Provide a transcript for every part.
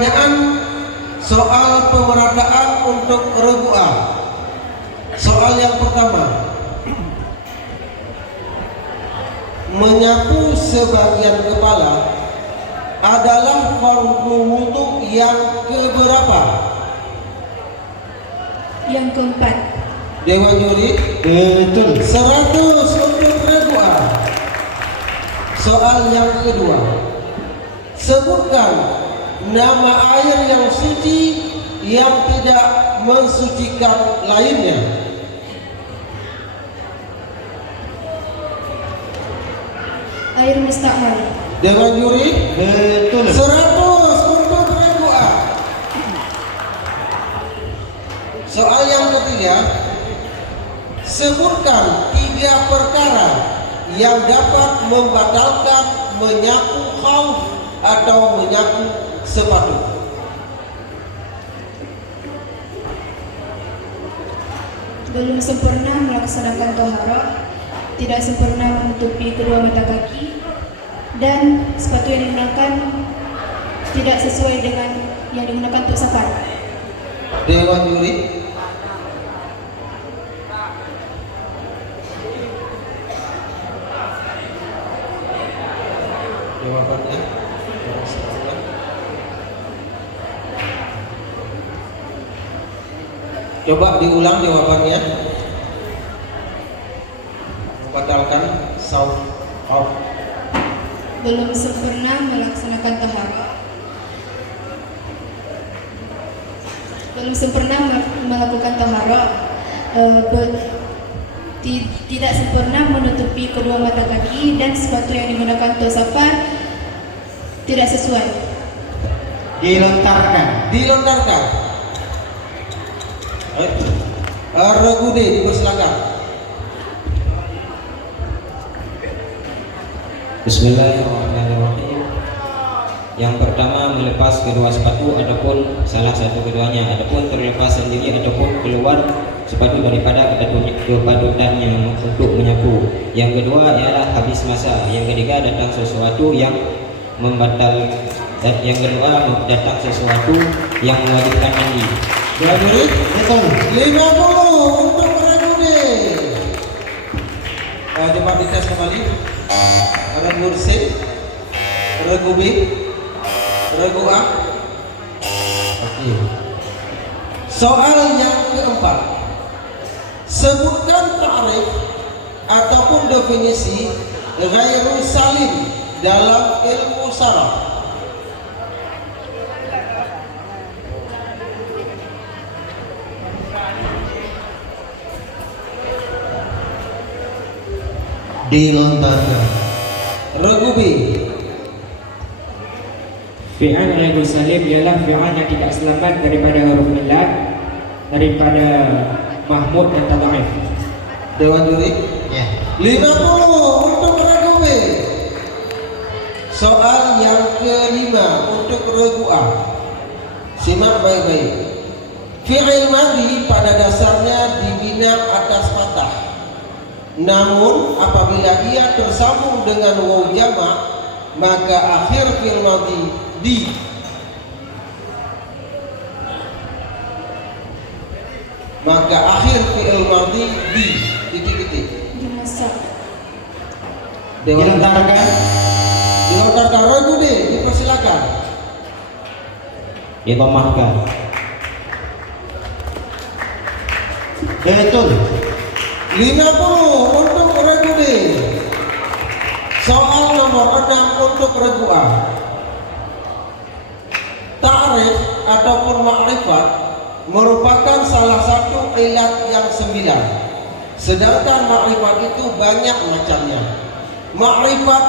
Pertanyaan soal pemerataan untuk regu A. Soal yang pertama, menyapu sebagian kepala adalah fardu wudu yang keberapa? Yang keempat. Dewan juri Betul. 100 untuk regu A. Soal yang kedua, sebutkan nama air yang suci yang tidak mensucikan lainnya. Air mustahil. Dewan juri Betul. 100 untuk regu A. Soal yang ketiga, sebutkan 3 perkara yang dapat membatalkan menyapu khauf atau menyapu sepatu. Belum sempurna melaksanakan toharoh, tidak sempurna menutupi kedua mata kaki, dan sepatu yang digunakan tidak sesuai dengan yang digunakan untuk safar. Dewan juri jawabannya. Coba diulang jawabannya. Batalkan sauf off. Belum sempurna melaksanakan toharoh, belum sempurna melakukan toharoh, tidak sempurna menutupi kedua mata kaki, dan sepatu yang digunakan untuk safar tidak sesuai. Dilontarkan. Dilontarkan. Regu D, dipersilakan. Bismillahirrahmanirrahim. Yang pertama, melepas kedua sepatu ataupun salah satu keduanya, ataupun terlepas sendiri ataupun keluar sepatu daripada kepadutannya untuk menyapu. Yang kedua ialah habis masa. Yang ketiga, datang sesuatu yang membatal. Dan yang kedua, datang sesuatu yang mewajibkan mandi. Dewan juri Betul. 50 untuk regu D. Coba dites kembali. Regu C, regu B, regu A. Oke. Soal yang keempat, sebutkan ta'rif ataupun definisi ghairu salim dalam ilmu syarah. Dilontarkan. Regu B. Fi'al ghairu salim ialah fi'al yang tidak selamat daripada huruf illat, daripada mahmud dan tad'if. Dewan juri Ya. 50 untuk regu B. Soal yang kelima untuk regu A. Simak baik-baik. Fi'il madhi pada dasarnya dibina atas fathah. Namun apabila ia tersambung dengan waw jamak, maka akhir fi'il madhi di. Maka akhir fi'il madhi di titik-titik. Dimasak. Dilontarkan. Dilontarkan regu D, dipersilakan. Ditomahkan. Betul. 50 untuk regu D. Soal nomor 6 untuk regu A. Ta'rif ataupun ma'rifat merupakan salah satu ilat yang 9. Sedangkan ma'rifat itu banyak macamnya. Ma'rifat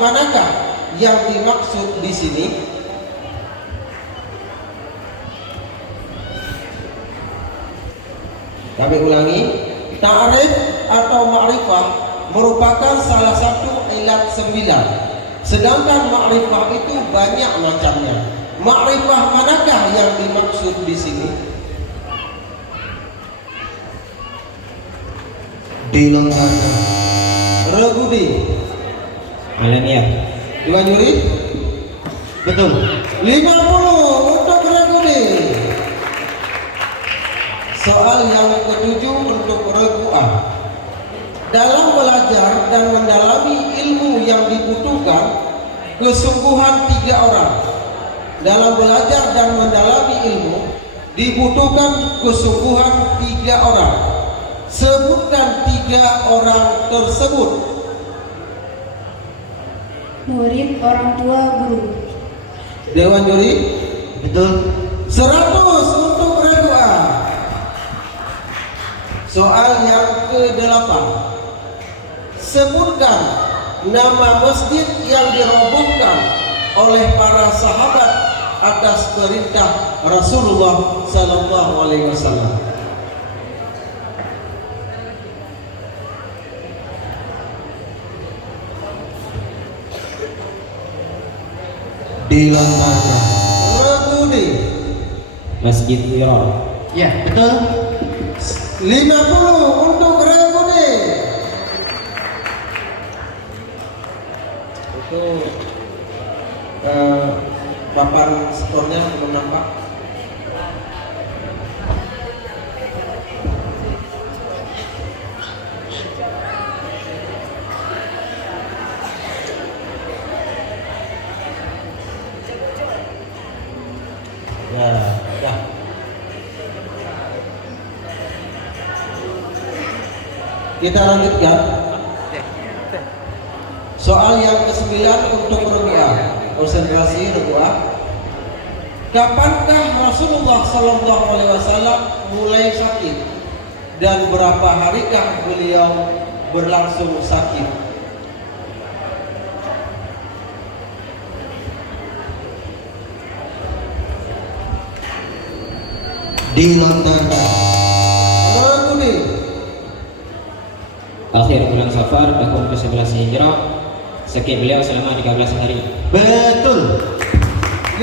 manakah yang dimaksud di sini? Kami ulangi, ta'rif atau ma'rifah merupakan salah satu ilat 9. Sedangkan ma'rifah itu banyak macamnya. Ma'rifah manakah yang dimaksud di sini? Dilontarkan. Regu D. Alamiah. Dewan juri Betul. 50 untuk Regudi. Soal yang ketujuh untuk regu A. Dalam belajar dan mendalami ilmu yang dibutuhkan kesungguhan 3 orang. Dalam belajar dan mendalami ilmu dibutuhkan kesungguhan 3 orang. Sebutkan 3 orang tersebut. Murid, orang tua, guru. Dewan juri, Betul. 100 untuk regu A. Soal yang ke-8. Sebutkan nama masjid yang dirobohkan oleh para sahabat atas perintah Rasulullah sallallahu alaihi wasallam. Dilontarkan. Regudi, Masjid Hira. Ya, betul. 50 untuk Regudi. Itu papan skornya belum nampak. Ya. Kita lanjutkan. Soal yang ke-9 untuk regu A. Konsentrasi regu A. Kapankah Rasulullah sallallahu alaihi wasallam mulai sakit dan berapa harikah beliau berlangsung sakit? Dilontarkan. Regudi, Akhir bulan Safar tahun ke-11 Hijrah. Sakit beliau selama 13 hari. Betul.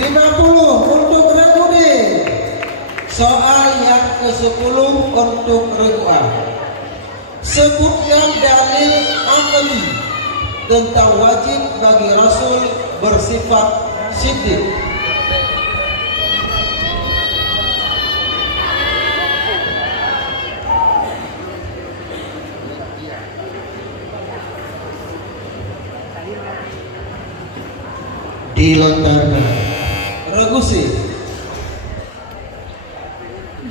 50 untuk Regudi. Soal yang ke-10 untuk regu A. Sebutkan dalil akli tentang wajib bagi Rasul bersifat siddiq. Dilontarkan. Regusi,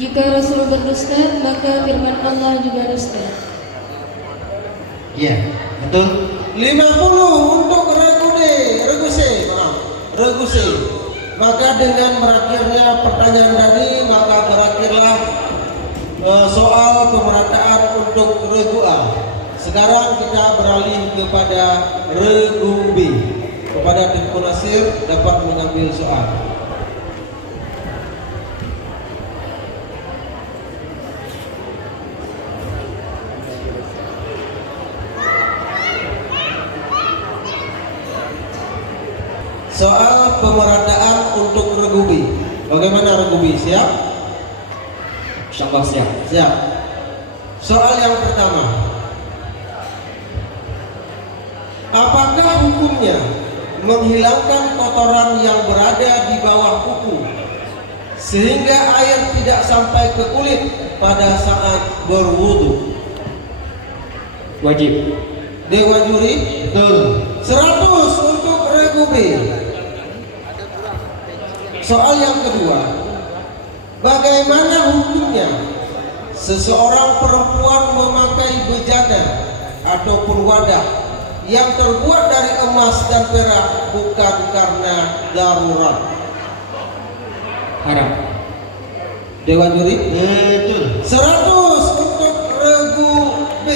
Jika Rasul berdusta, maka firman Allah juga dusta. Ya, betul. 50 untuk Regusi. Maka dengan berakhirnya pertanyaan tadi, maka berakhirlah soal pemerataan untuk regu A. Sekarang kita beralih kepada regu B. Kepada Tim Nasir dapat mengambil soal. Soal pemerataan untuk regu B. Bagaimana regu B? Siap? Insyaallah siap. Siap. Soal yang pertama. Apakah hukumnya menghilangkan kotoran yang berada di bawah kuku sehingga air tidak sampai ke kulit pada saat berwudu? Wajib. Dewan juri, Betul. 100 untuk regu B. Soal yang kedua, bagaimana hukumnya seseorang perempuan memakai bejana ataupun wadah yang terbuat dari emas dan perak bukan karena darurat? Haram. Dewan juri, Betul. 100 untuk regu B.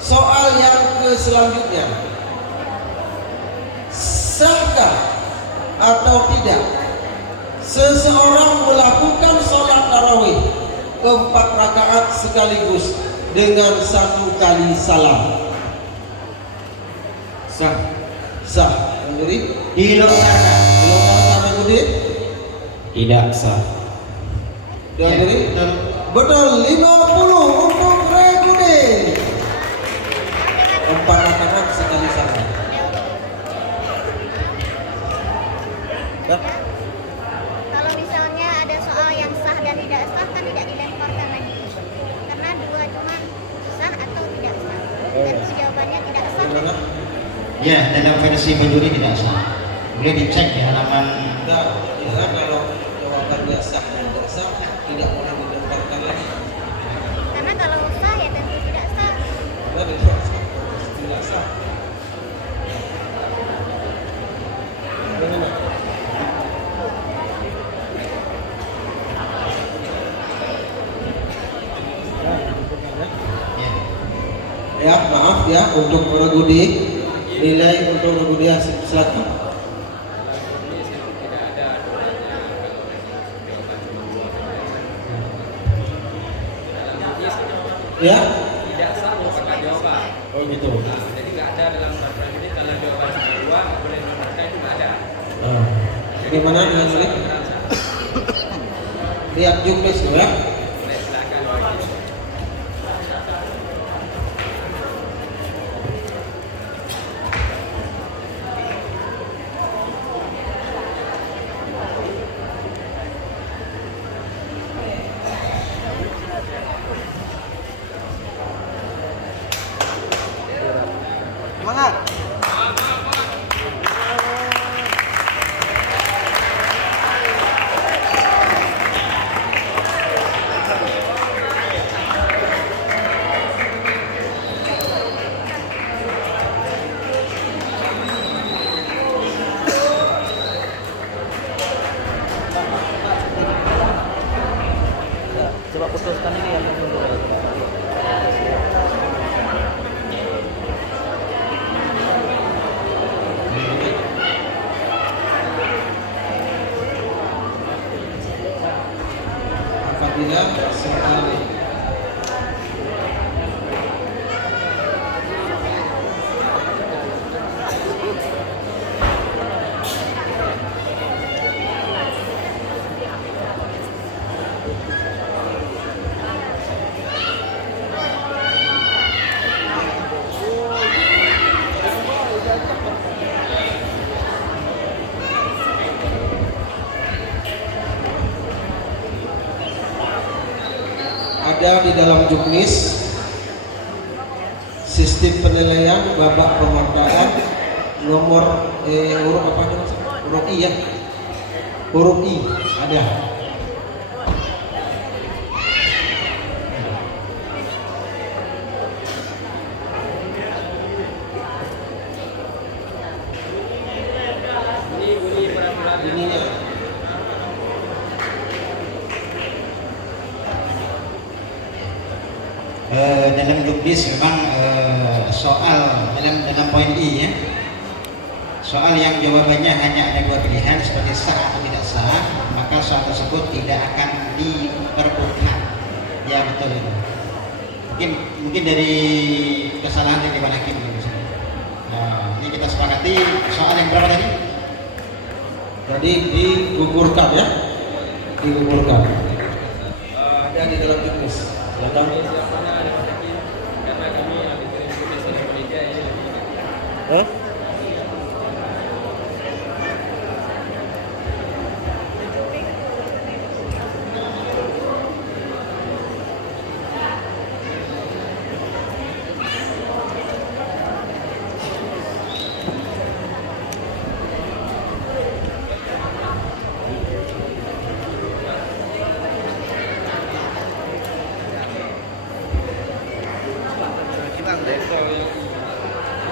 Soal yang selanjutnya, sahkah atau tidak seseorang melakukan sholat tarawih 4 rakaat sekaligus dengan 1 kali salam? Sah. Sah. Menjadi Dilontarkan. dilontarkan Regudi. Tidak sah. Dan jadi betul 50 untuk Regudi. 4 rakaat sekali salam. Ya. Kalau misalnya ada soal yang sah dan tidak sah kan tidak dilemparkan lagi. Karena dua cuma sah atau tidak sah. Tentu jawabannya tidak sah. Gimana? Ya, dalam versi penjuri tidak sah. Boleh dicek di halaman. Enggak, ya kalau jawabannya sah dan tidak sah tidak boleh dilemparkan lagi. Karena kalau sah ya tentu tidak sah. Karena tidak sah, tidak sah. Bagaimana? Ya. Ya, maaf ya untuk Regudi, nilai untuk Regudi silakan. Ya? Tidak sah merupakan jawaban. Oh gitu. Jadi nggak ada dalam peraturan ini kalau jawaban kedua nggak boleh meneruskan itu nggak ada. Nah, bagaimana dengan Malik? Lihat juknis ya. Boleh silakan. Coba putuskan ini yang apabila sekali ada di dalam juknis sistem penilaian babak pemakaian nomor huruf apa namanya? Huruf I ya, huruf I ada. Bunyi peraturan Ininya Dalam juknis memang soal dalam poin I ya, soal yang jawabannya hanya ada dua pilihan seperti sah atau tidak sah, maka soal tersebut tidak akan diperbutkan. Ya betul itu. Mungkin dari kesalahan dari Dewan Hakim ini. Nah, ini kita sepakati soal yang berapa tadi? jadi digugurkan ya, digugurkan. Ada di dalam juknis. Ya kan? karena kami yang dikirim ke oleh Malaysia ini lebih Hah?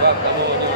sebab kamu ini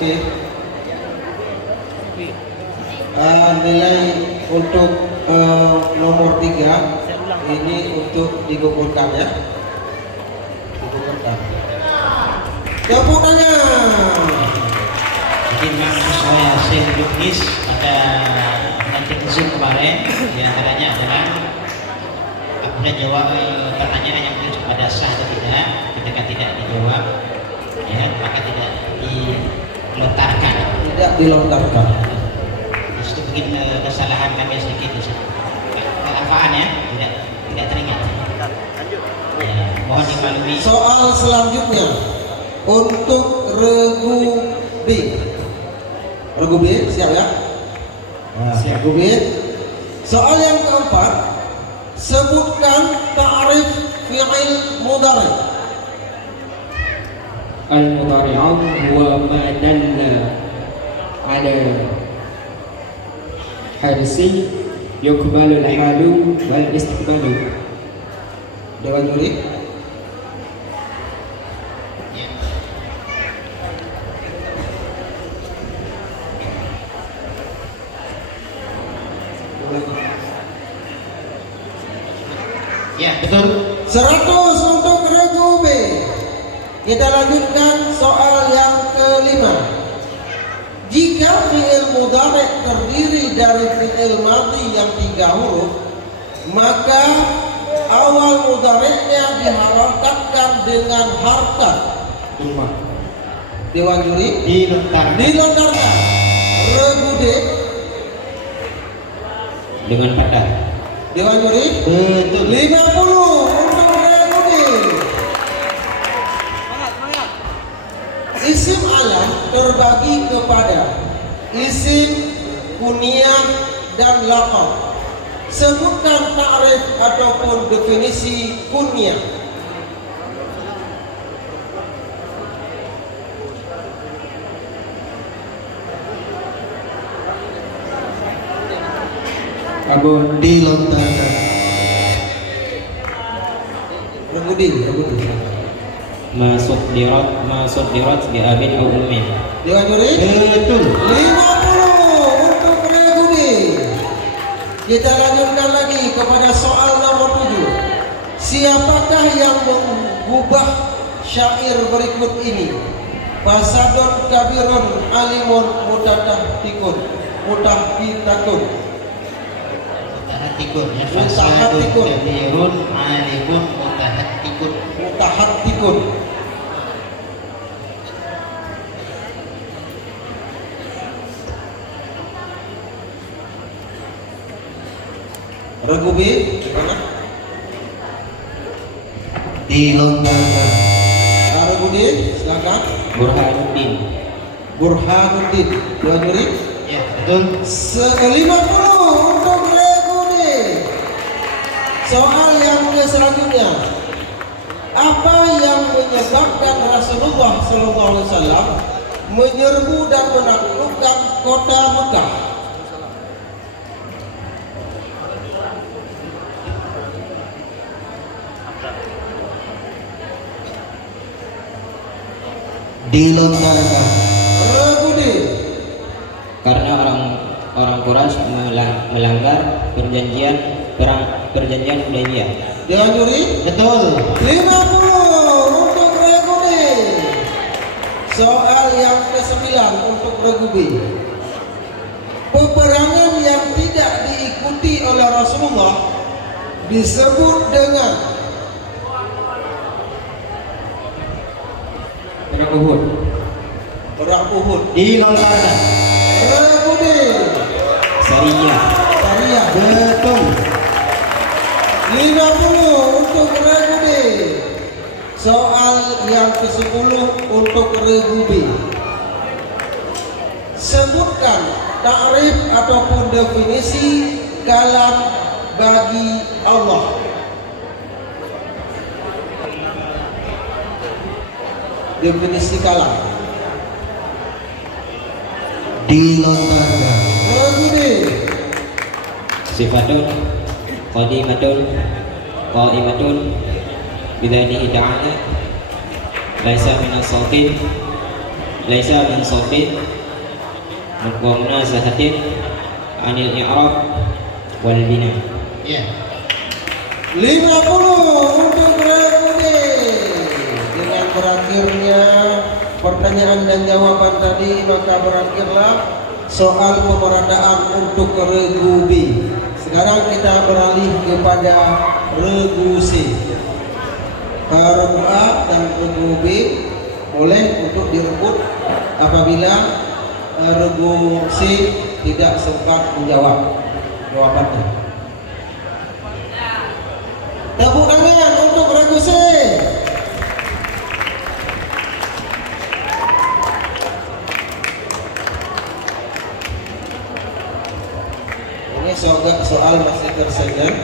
Oke. Nilai untuk nomor 3 ini untuk digugurkan ya. Digugurkan. Tepuk tangan. Jadi memang sesuai hasil lukis pada nanti Zoom kemarin, di antaranya adalah apabila jawab pertanyaan yang merujuk pada sah atau tidak, ketika tidak dijawab, ya maka tidak dilontarkan. Tidak dilontarkan. Itu mungkin kesalahan kami sedikit, kealfaan ya, tidak teringat. Ya, mohon dimaklumi. Soal selanjutnya untuk regu B. Regu B siap ya? Siap. Regu B. Soal yang keempat, sebutkan ta'rif fi'il mudhari'. Al-mudhari'u huwa ma dalla ala harsi yukmalu al-halu wal istiqbalu. Dewan juri. Ya, betul. 100 untuk regu B. Kita lanjutkan soal yang kelima. Jika fi'il mudhari' terdiri dari fi'il madhi yang 3 huruf, maka awal mudhari'nya diharokatkan dengan harkat. Rumah. Dewan juri dilontarkan. Regu D. dengan fathah. Dewan juri Betul. 50 untuk regu D. Isim alam terbagi kepada isim, kunyah, dan laqab. Sebutkan ta'rif ataupun definisi kunyah. Abun Dilontarkan. Regu D. Masuk dirat bi abin wa ummin. Dewan juri Betul. 50 untuk regu D. Kita lanjutkan lagi kepada soal nomor 7. Siapakah yang mengubah syair berikut ini? Fasadun kabirun alimun mutahtikun. Mutahatikun ya. Mutahatikun. Fasadun kabirun alimun mutahatikun. Mutahtikun. Regu B gimana? Dilontarkan. Regu D silakan. Burhanuddin. Burhanuddin. Dewan juri Ya, betul. 50 untuk regu D. Soal yang selanjutnya, apa yang menyebabkan Rasulullah SAW menyerbu dan menaklukkan kota Mekah? Dilontarkan. Regu D. Karena orang Quraisy melanggar perjanjian Hudaybiyah. Dewan juri Betul. 50 untuk regu D. Soal yang ke-9 untuk regu B. Peperangan yang tidak diikuti oleh Rasulullah disebut dengan Perang Uhud. perang Uhud. Dilontarkan. Regu D. Sariyah. Syariah. Betul. 50 untuk regu D. Soal yang ke-10 untuk regu B. Sebutkan ta'rif ataupun definisi kalam bagi Allah. Definisi kalam. Dilontarkan. Regu D. Sifatun qadimatun qaimatun bidzatihi ta'ala laisa minas sautin laisa min sawtin wa munazahatin anil i'rab wal bina. Ya. 50 untuk regu D. Dengan berakhirnya pertanyaan dan jawaban tadi, maka berakhirlah soal pemerataan untuk regu B. Sekarang kita beralih kepada regu C. Regu A dan regu B boleh untuk direbut apabila regu C tidak sempat menjawab jawabannya. Tepuk tangan untuk regu C. Ini soal masih tersenyum.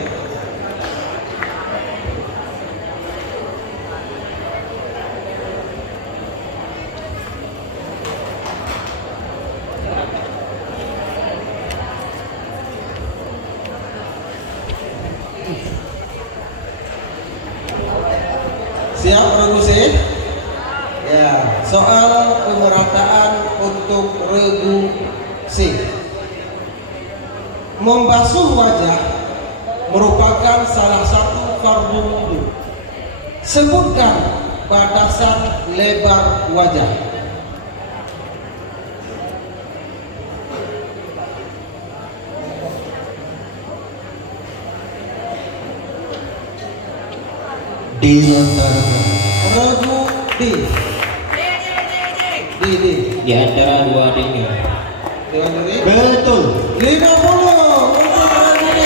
Siap regu C? Ya, soal pemerataan untuk regu C. Membasuh wajah merupakan salah satu fardu wudu. Sebutkan batasan lebar wajah. Dilontarkan. Regu D. D. Di antara dua D-nya. Dewan juri. Betul. 50 untuk regu D.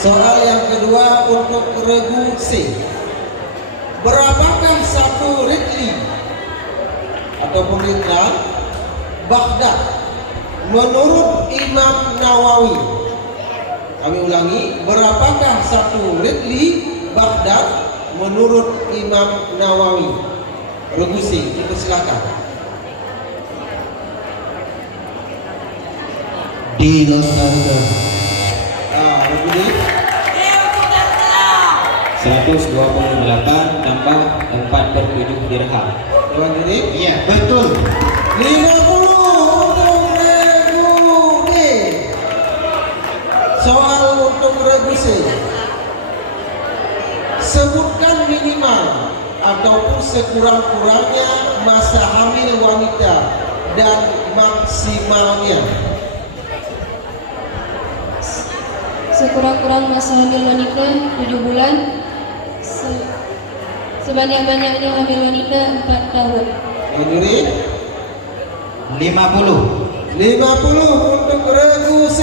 Soal yang kedua untuk regu C. Berapakah satu ritli ataupun ritlan Baghdad menurut Imam Nawawi? Kami ulangi, berapakah satu ritli Baghdad menurut Imam Nawawi? Regu C, dipersilakan. Dilontarkan. Regu D. 128 tambah 4/7 dirham. Dewan juri. Iya, betul. 50 untuk regu D. Soal untuk regu C. Sebutkan minimal ataupun sekurang-kurangnya masa hamil wanita dan maksimalnya. Sekurang-kurang masa hamil wanita 7 bulan. Sebanyak-banyaknya hamil wanita 4 tahun. Dewan juri. 50. 50 untuk regu C,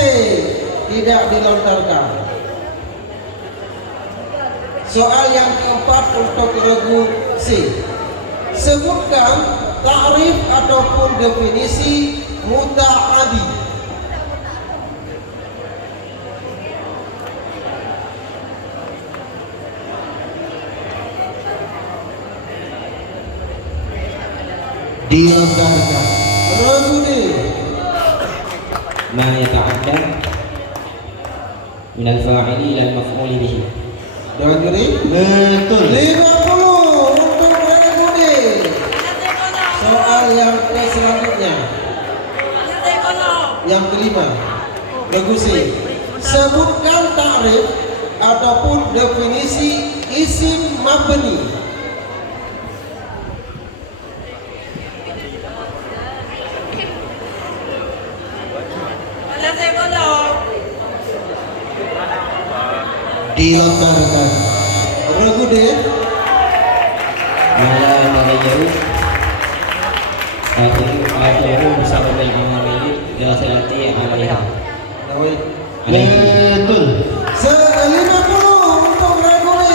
tidak dilontarkan. Soal yang keempat untuk regu C. Sebutkan takrif ataupun definisi muta'addi. Dilontarkan. Regu D. Ma yata'adda min al-fa'ili ila al-maf'uli bihi. Dewan juri. Betul. 50 untuk regu D. Soal yang selanjutnya, yang kelima, regu C. Sebutkan takrif ataupun definisi isim mabni. Dilontarkan. Regu D. Mala tagayyaru akhiru bersama bil amali ila salati amaliha. Betul. 50 untuk regu D.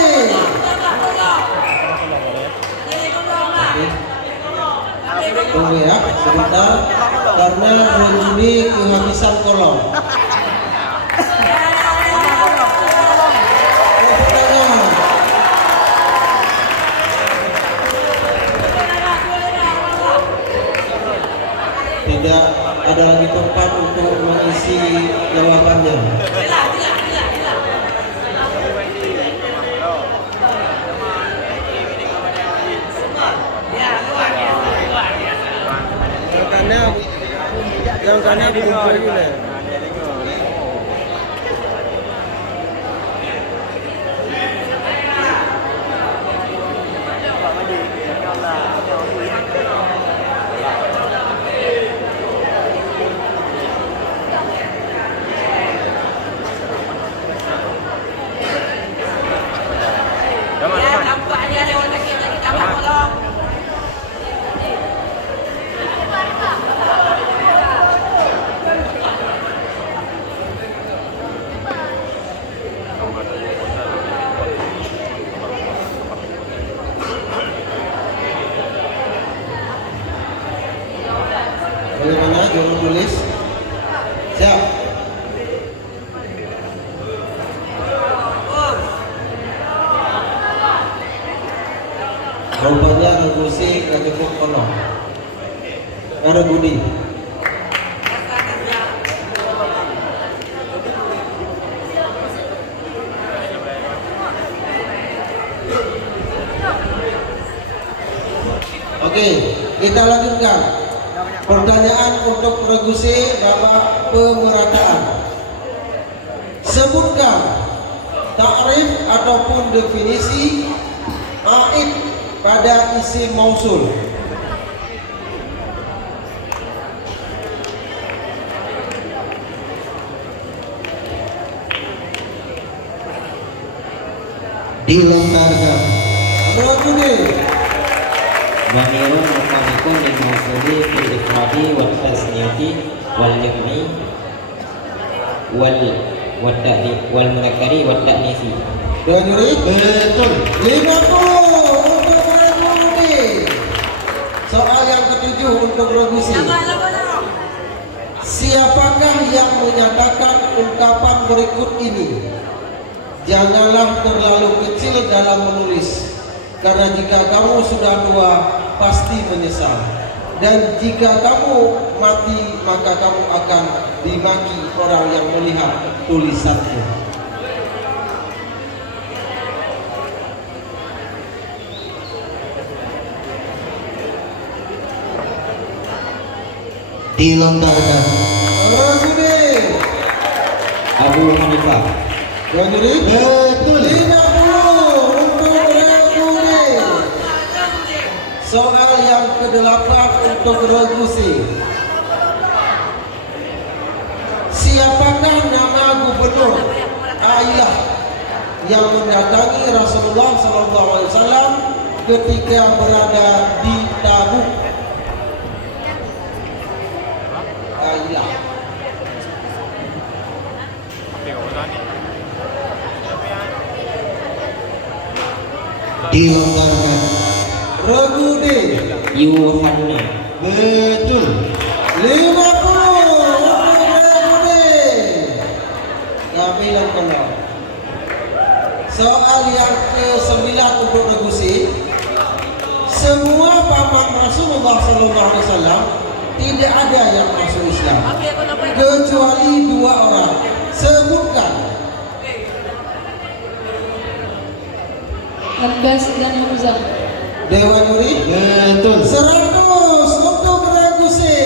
Tunggu ya, sebentar karena regu D kehabisan kolom. Tidak ada lagi tempat untuk mengisi jawabannya. Yang sana kumpul gila. Bagaimana juru tulis? Siap. Rupanya regusi cukup penuh. Ada Budi. Oke, kita lanjutkan. Pertanyaan untuk regusi babak pemerataan. Sebutkan takrif ataupun definisi aib pada isim mausul. Dilontarkan. Rogudi. Dhamirun muta'alliqun bil mawsuli fil ifradi wat tasniyati wal jam'i wal wadda'i wal munakkari wat ta'nisi. Rogudi. Betul. 50 untuk Rogudi. Soal yang ketujuh untuk Regusi. Siapakah yang menyatakan ungkapan berikut ini? Janganlah terlalu kecil dalam menulis, karena jika kamu sudah tua pasti menyesal, dan jika kamu mati maka kamu akan dimaki orang yang melihat tulisanmu. Dilontarkan. Rogudi. Abu Hanifah. Rogudi. Betul. 50 untuk Rogudi. Soal yang ke-8 untuk Regusi. Siapakah nama gubernur Ailah yang mendatangi Rasulullah SAW ketika berada di Tabuk? Ailah. Dilontarkan. Rogudi. Yuhanna. Betul. 50 untuk Rogudi. Ngambilan penuh. Soal yang ke-9 untuk Regusi. Semua paman Rasulullah SAW tidak ada yang masuk Islam kecuali 2 orang. Sebutkan. Abbas dan Hamzah. Dewan Nuri. Betul. 100 untuk Regusi.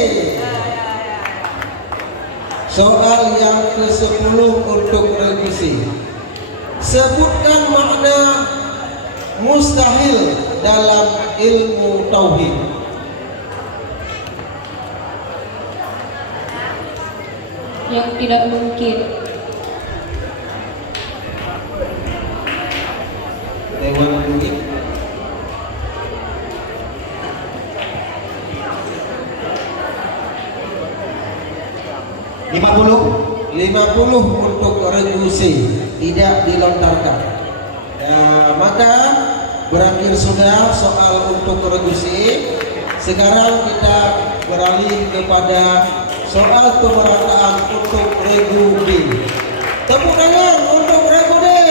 Soal yang ke-10 untuk Regusi. Sebutkan makna mustahil dalam ilmu tauhid. Yang tidak mungkin. Dewan Nuri. Lima puluh 50 untuk Regusi, tidak dilontarkan. Maka berakhir sudah soal untuk Regusi. Sekarang kita beralih kepada soal pemerataan untuk Regudi. Tepuk tangan untuk Regudi.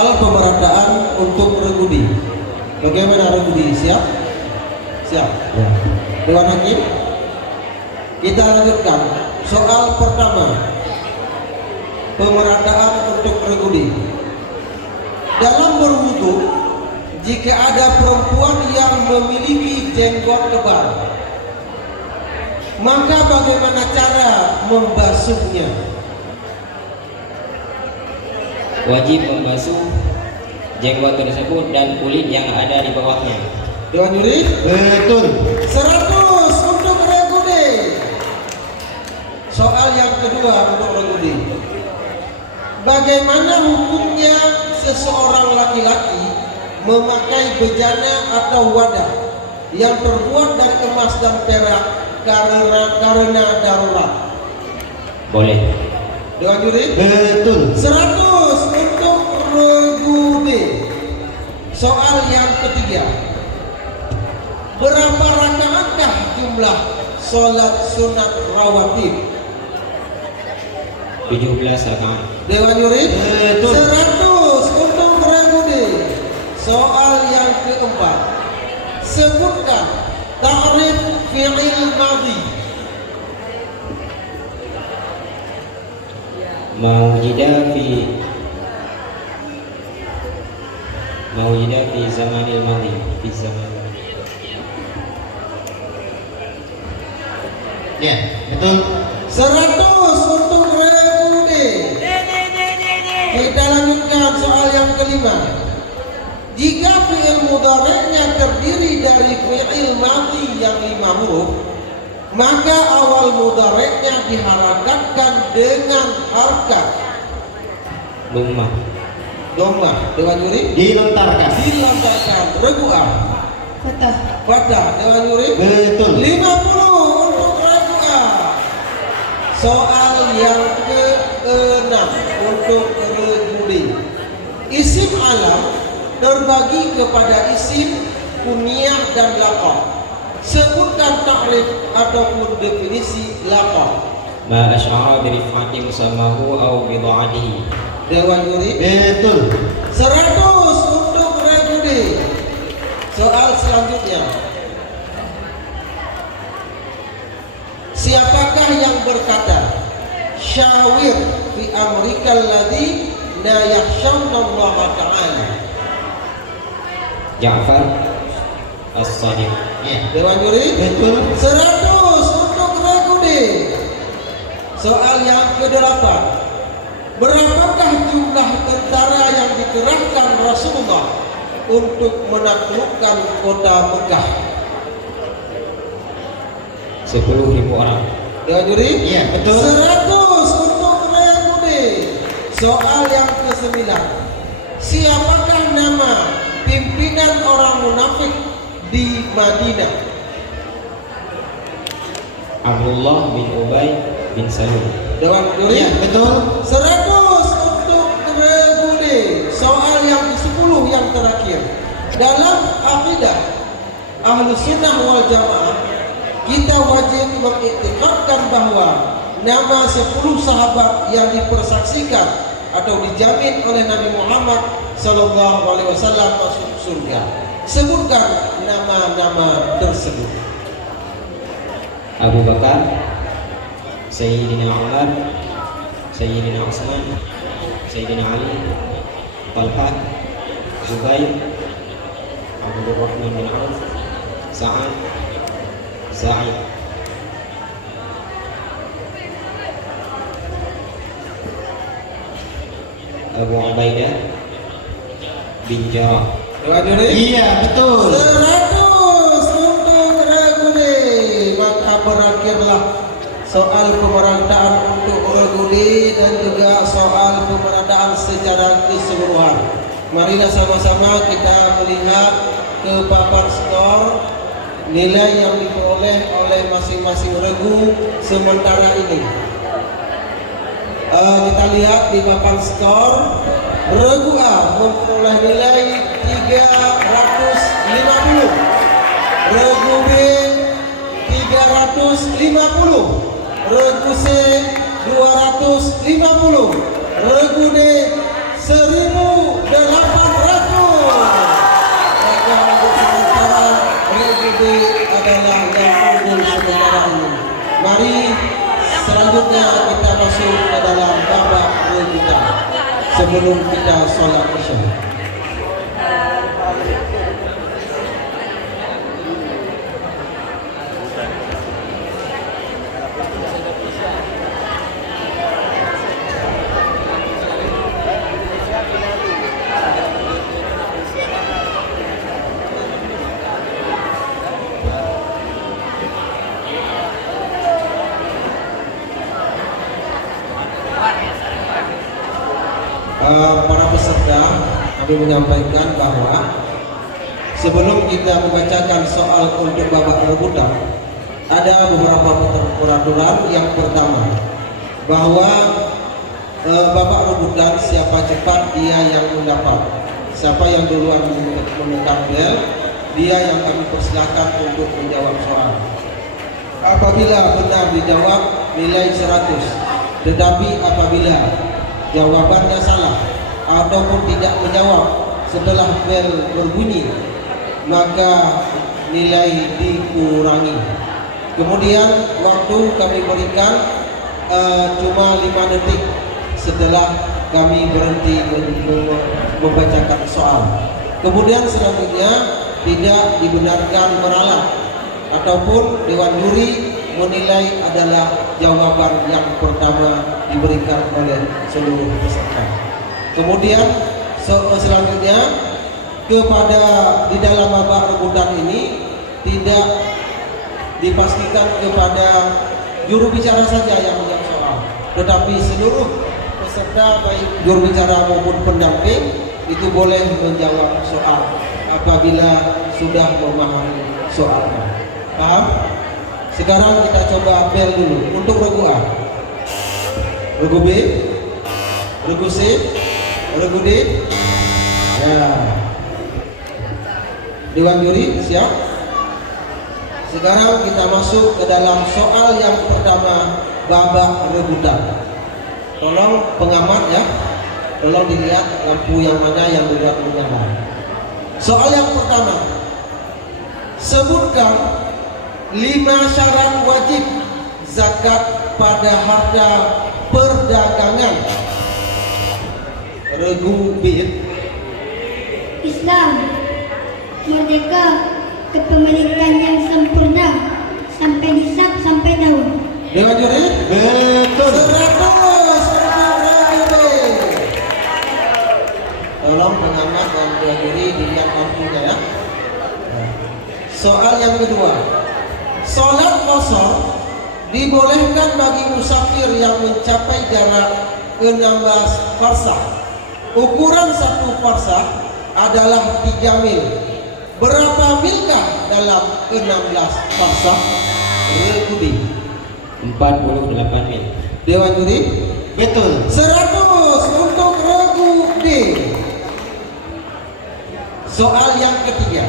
soal pemerataan untuk regudi. Bagaimana regudi? Siap? Siap. Ya. Dewan Hakim, kita lanjutkan. Soal pertama, pemerataan untuk regudi. Dalam berwudu, jika ada perempuan yang memiliki jenggot tebal, maka bagaimana cara membasuhnya? Wajib membasuh jenggot tersebut dan kulit yang ada di bawahnya. Dewan Juri, Betul. 100 untuk regudi. Soal yang kedua untuk regudi. Bagaimana hukumnya seseorang laki-laki memakai bejana atau wadah yang terbuat dari emas dan perak karena darurat? Boleh. Dewan Juri, Betul. 100 untuk regudi. Soal yang ketiga. Berapa rakaatkah jumlah sholat sunat rawatib? 17 rakaat. Dewan Juri, Betul. 100 untuk regudi. Soal yang keempat. Sebutkan ta'rif fi'il madhi. Mawjida fi zamanil madhi. Fi zaman. Ya, betul. 100 untuk regudi. Kita lanjutkan soal yang kelima. Jika fi'il mudhari'nya terdiri dari fi'il madhi yang 5 huruf, maka awal mudhari'nya diharakatkan dengan harkat Lummah. dhammah. Dewan Juri, Dilontarkan. dilontarkan. Regu'ah, Fatah. fathah. Dewan Juri, Betul. 50 untuk regu'ah. Soal yang ke-6 untuk regudi. Isim alam terbagi kepada isim, kunyah dan laqab. Sebutkan takrif ataupun definisi laqab. Ma asy'ara bi rif'ati musamahu aw bi dha'atihi. Dewan Juri, Betul. 100 untuk regudi. Soal selanjutnya. Siapakah yang berkata syawir fi amrikal ladzi la yakhshawna Allah ta'ala? Ja'far As-Sadiq. Ya. Dewan Juri, Betul. 100 untuk regudi. Soal yang ke-8. Berapakah jumlah tentara yang dikerahkan Rasulullah untuk menaklukkan kota Mekah? 10.000 orang. Dewan Juri, Iya, betul. 100 untuk regudi. Soal yang ke-9. Siapakah nama pimpinan orang munafik di Madinah? Abdullah bin Ubay bin Salul. Dewan Juri, Ya, betul. 100 untuk regudi. Soal yang ke-10 yang terakhir. Dalam akidah Ahlus Sunnah wal Jamaah, kita wajib mengiktikadkan bahwa nama 10 sahabat yang dipersaksikan atau dijamin oleh Nabi Muhammad SAW masuk surga. Sebutkan nama-nama tersebut. Abu Bakar, Sayyidina Umar, Sayyidina Utsman, Sayyidina Ali, Talha, Zubair, Abdurrahman bin Auf, Sa'ad, Sa'id. Abu Ubaidah bin Jarrah. Dewan Juri, Iya, betul. 100 untuk regudi. Maka berakhirlah soal pemerataan untuk regudi dan juga soal pemerataan secara keseluruhan. Marilah sama-sama kita melihat ke papan skor nilai yang diperoleh oleh masing-masing regu sementara ini. Kita lihat di papan skor, regu A memperoleh nilai 350, regu B 350, regu C 250, regu D 1050. Maka untuk sementara regu B adalah yang unggul sementara ini. Mari selanjutnya kita masuk ke dalam babak rebutan sebelum kita sholat isya. Para peserta, kami menyampaikan bahwa sebelum kita membacakan soal untuk babak rebutan, ada beberapa peraturan. Yang pertama, bahwa babak rebutan siapa cepat dia yang mendapat. Siapa yang duluan menekan bel, dia yang kami persilakan untuk menjawab soal. Apabila benar dijawab, nilai 100. Tetapi apabila jawabannya salah ataupun tidak menjawab setelah bel berbunyi, maka nilai dikurangi. Kemudian waktu kami berikan cuma 5 detik setelah kami berhenti membacakan soal. Kemudian selanjutnya tidak dibenarkan meralat ataupun dewan juri menilai adalah jawaban yang pertama diberikan oleh seluruh peserta. Kemudian selanjutnya kepada di dalam babak rebutan ini tidak dipastikan kepada juru bicara saja yang menjawab soal, tetapi seluruh peserta baik juru bicara maupun pendamping itu boleh menjawab soal apabila sudah memahami soalnya. Paham? Sekarang kita coba bel dulu untuk regu A, regu B, regu C, regu D. Ya. Dewan juri siap? Sekarang kita masuk ke dalam soal yang pertama, babak rebutan. Tolong pengamat ya, tolong dilihat lampu yang mana yang bergerak menyala. Soal yang pertama, sebutkan 5 syarat wajib zakat pada harta perdagangan. Regu B. Islam, merdeka, kepemilikan yang sempurna, sampai nisab sampai tahun. Dewan juri? Betul. 100 Regu B. Tolong pengamat dan dewan juri dilihat lampunya ya. Soal yang kedua, salat qashar dibolehkan bagi musafir yang mencapai jarak 16 farsakh. Ukuran 1 farsakh adalah 3 mil. Berapa milkah dalam 16 farsakh? Regu D. 48 mil. Dewan juri? Betul. 100 untuk regu D. Soal yang ketiga,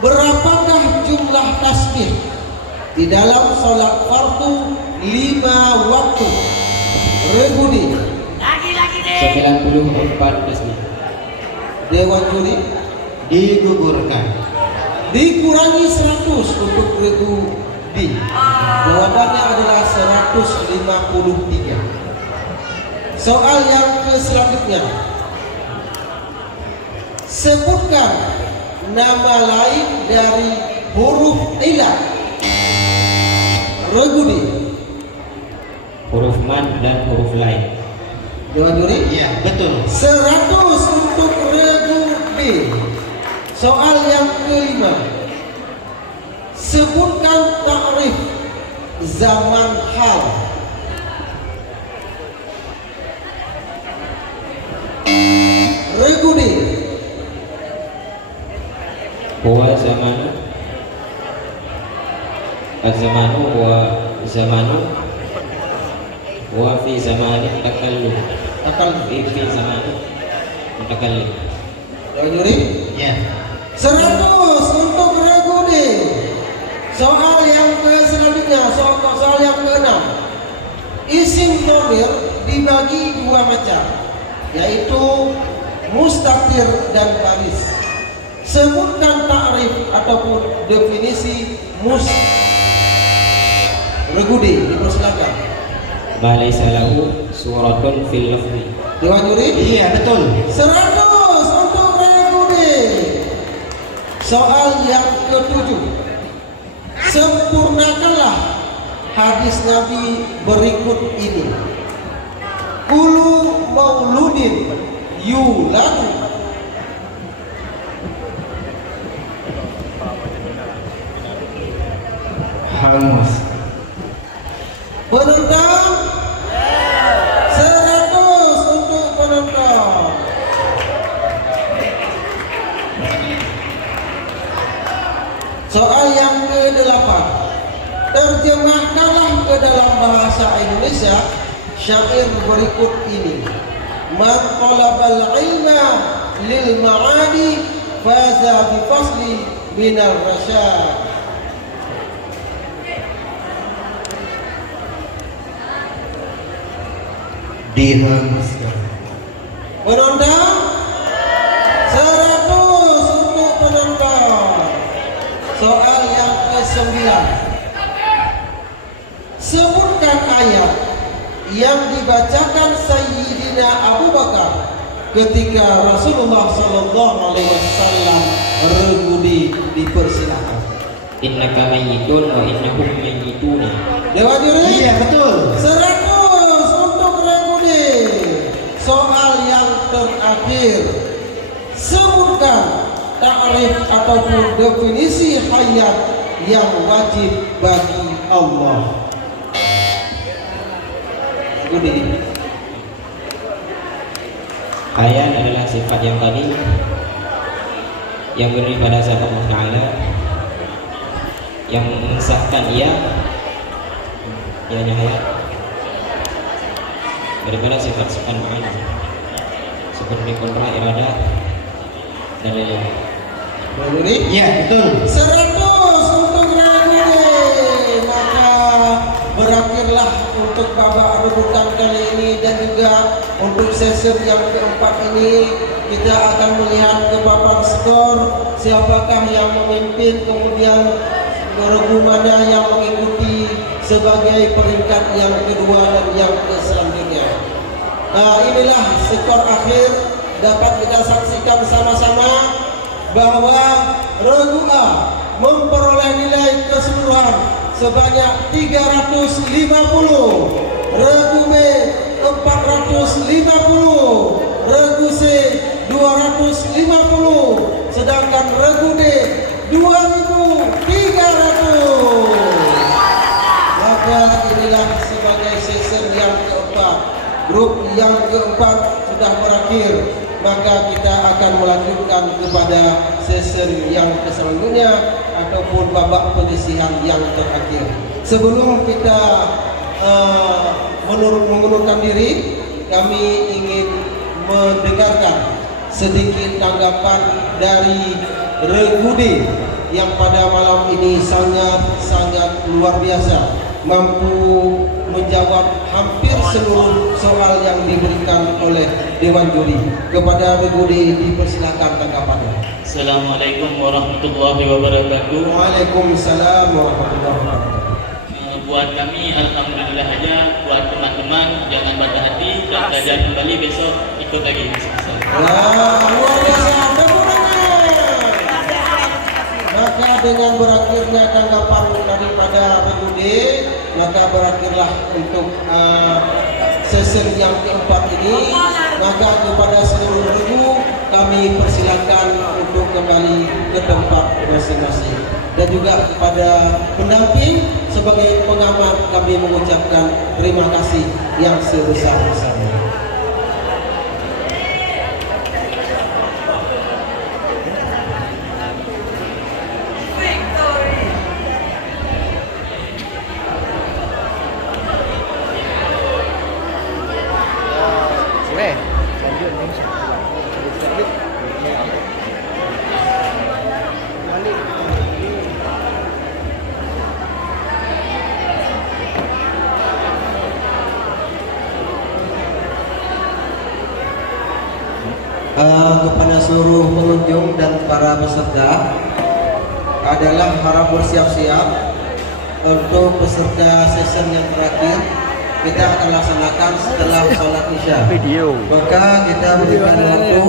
berapakah jumlah tasbih di dalam sholat fardu 5 waktu? Regu D. 94 tasbih. Dewan juri? Digugurkan. Dikurangi 100 untuk regu D. Jawabannya adalah 153. Soal yang selanjutnya, sebutkan nama lain dari huruf ilah. Regu D. Huruf man dan huruf lain. Dewan juri? Iya, betul. 100 untuk regu B. Soal yang kelima, sebutkan takrif zaman hal. Regu D. Huwa zamanu az-zamanu wa zamanu wa fi zamanin takallum. Fi zamanu mutakallim. Dewan juri? Ya. 100 untuk regu D. Soal yang selanjutnya, soal yang ke-6. Isim dhamir dibagi 2 macam, yaitu mustatir dan baris. Sebutkan takrif ataupun definisi regudi, dipersilakan. Ma laysa lahu suratun fil lafzi. Dewan juri? Iya, betul. 100 untuk regudi. Soal yang ke-7. Sempurnakanlah hadis Nabi berikut ini. Kullu mauludin yuladu. Hangus. Penonton 100 untuk penonton. Soal yang ke-8. Terjemahkanlah ke dalam bahasa Indonesia syair berikut ini. Man talabal ilma lil ma'adi faza bi fasli minar rasyad. Dihanguskan. Penonton 100 untuk penonton. Soal yang ke-9. Sebutkan ayat yang dibacakan Sayyidina Abu Bakar ketika Rasulullah SAW regudi, dipersilakan. Innaka mayyitun wa innahum mayyituna. Dewan juri? Iya, betul. 100 untuk regudi. Soal yang terakhir. Sebutkan takrif ataupun definisi hayat yang wajib bagi Allah. Regudi. Hayat adalah sifat yang tadi yang berdiri pada zat Allah Ta'ala, yang mensahkan ianya hayat daripada sifat-sifat ma'ani seperti qudra, iradah dan lain-lain. Regudi? Iya, betul. 100 untuk regudi. Maka berakhirlah untuk babak rebutan kali ini, dan juga untuk sesi yang keempat ini kita akan melihat ke papan skor siapakah yang memimpin, kemudian regu mana yang mengikuti sebagai peringkat yang kedua dan yang selanjutnya. Nah, inilah skor akhir dapat kita saksikan sama-sama bahwa regu A memperoleh nilai keseluruhan sebanyak 350, regu B 450, regu C 250, sedangkan regu D 2.300. Maka inilah sebagai season yang keempat. Grup yang keempat sudah berakhir. Maka kita akan melanjutkan kepada season yang selanjutnya ataupun babak penyisihan yang terakhir. Sebelum kita mengundurkan diri, kami ingin mendengarkan sedikit tanggapan dari regudi yang pada malam ini sangat luar biasa, mampu menjawab hampir seluruh soal yang diberikan oleh Dewan Juri. Kepada regudi dipersilakan tanggapannya. Assalamualaikum warahmatullahi wabarakatuh. Waalaikumsalam warahmatullahi wabarakatuh. Buat kami alhamdulillah aja, buat teman-teman jangan patah hati dan belajar kembali besok, ikut lagi. Wah, luar biasa. Maka dengan berakhirnya tanggapan daripada regudi, maka berakhirlah untuk sesi yang keempat ini. Maka kepada seluruh regu kami persilakan untuk kembali ke tempat masing-masing, dan juga kepada pendamping sebagai pengamat kami mengucapkan terima kasih yang sebesar-besarnya. kepada seluruh pengunjung dan para peserta adalah harap bersiap-siap untuk peserta session yang terakhir kita akan laksanakan setelah sholat isya. Maka kita berikan waktu